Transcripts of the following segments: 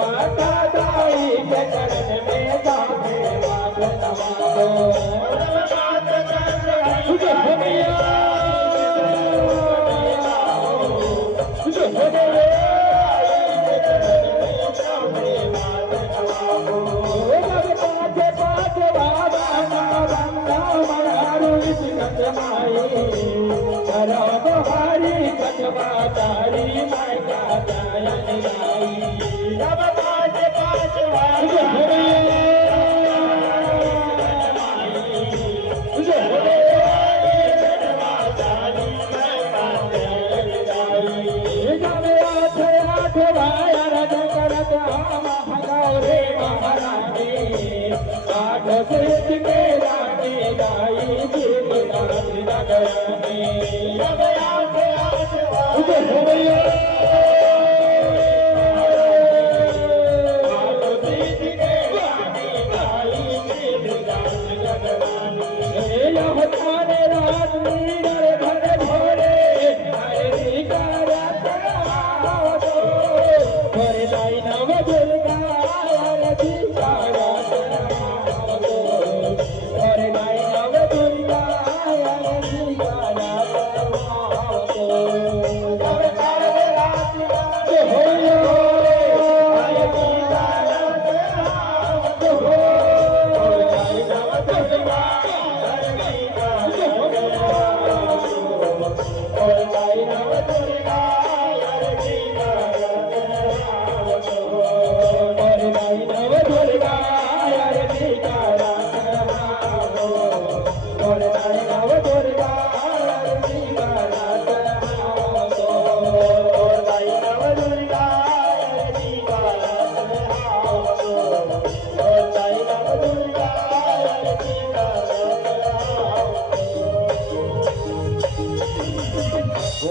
माता दाई के चरण में जाके मात नवालो तुझे हो गया तुझे हो गया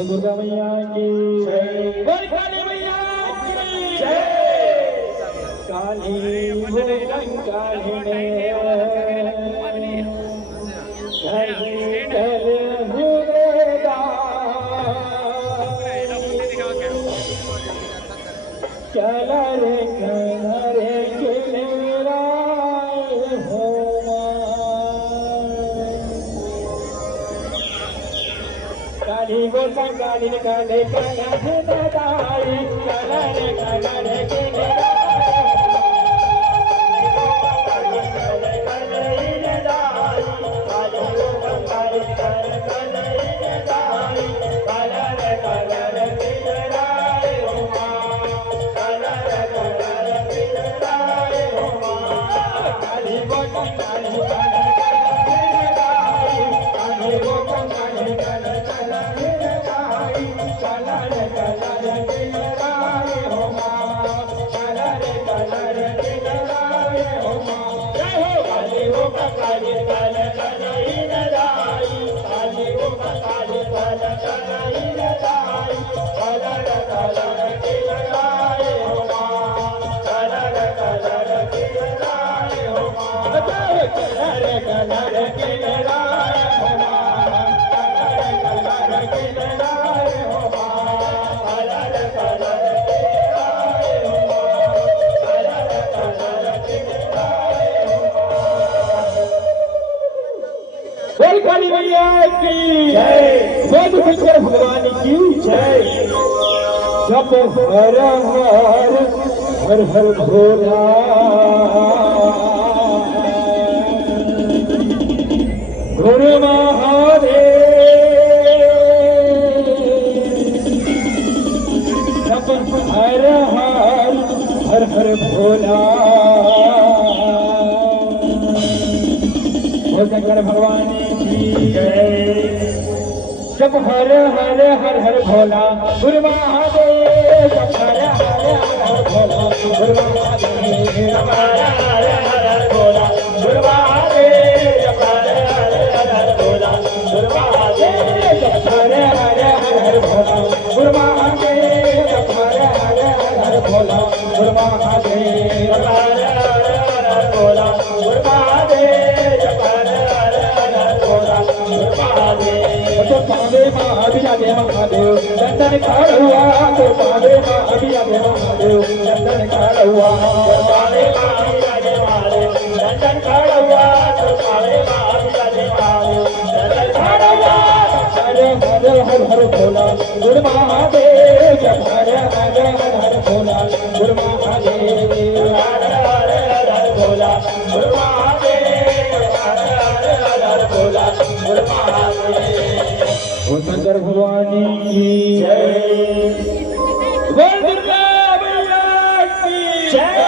दुर्गा मैया की जय, बोल काली मैया की जय। काली वो रंग काली ने चला रे किनारे किनारा हो काली बोल काली काले काला है दाई चला रे किनारे किनारा बोल काली मैया की जय, बोल शंकर भगवान की जय। जप हर हर हर हर भोला गुरु महादेव जप हर हर हर हर भोला शंकर भगवान की जय। जब हर हर हर हर भोला गुरु महादेव जब हर हर हर भोला गुरु महादेव जब हर हर हर भोला गुरु महादेव जब हर हर हर भोला गुरु महादेव जब हर हर हर भोला गुरु महादेव जब हर हर हर भोला गुरु महादेव जब हर हर भोला गुरु महादेव जब हर हर भोला गुरु महादेव अभिराजे महादेव चंदन काढवा गोपाळे अभिराजे महादेव चंदन काढवा गोपाळे अभिराजे महादेव चंदन काढवा गोपाळे अभिराजे महादेव चंदन काढवा हर हर हर हर भोला गुरु महादेव हर हर हर हर भोला गुरु महादेव हर हर हर हर भोला गुरु महादेव हर हर हर हर भोला गुरु महादेव हो शंकर भगवानी की जय बोल दुर्गा मैया की जय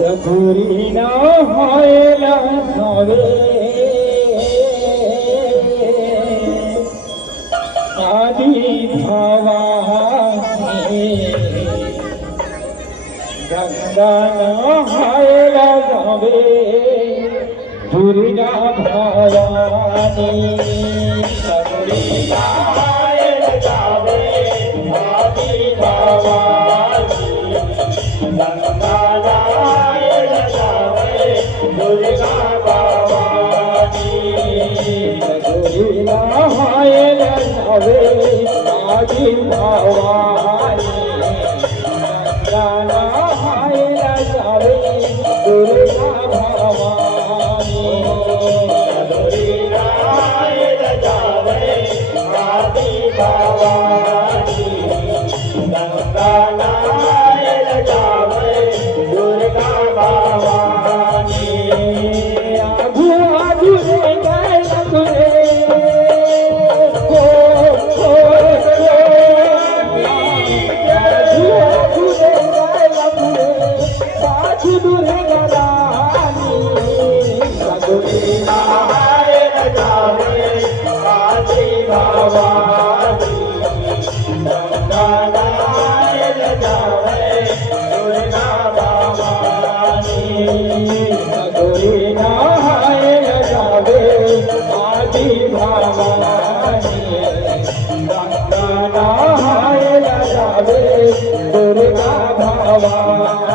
सपुरी ना होएला नवे आदि भवानी गंगा नहायला जावे दुर्गा भवानी सगुड़ी नहायला जावे आदि भवानी गंगा नहायला जावे दुर्गा भवानी सगुड़ी नहायला जावे आदि भवानी गंगा नहायला जावे दुर्गा भवानी सगुड़ी नहायला जावे आदि भवानी गंगा नहायला जावे दुर्गा भवानी आगू आगू रे गाय लगुरे दुर्गा भवानी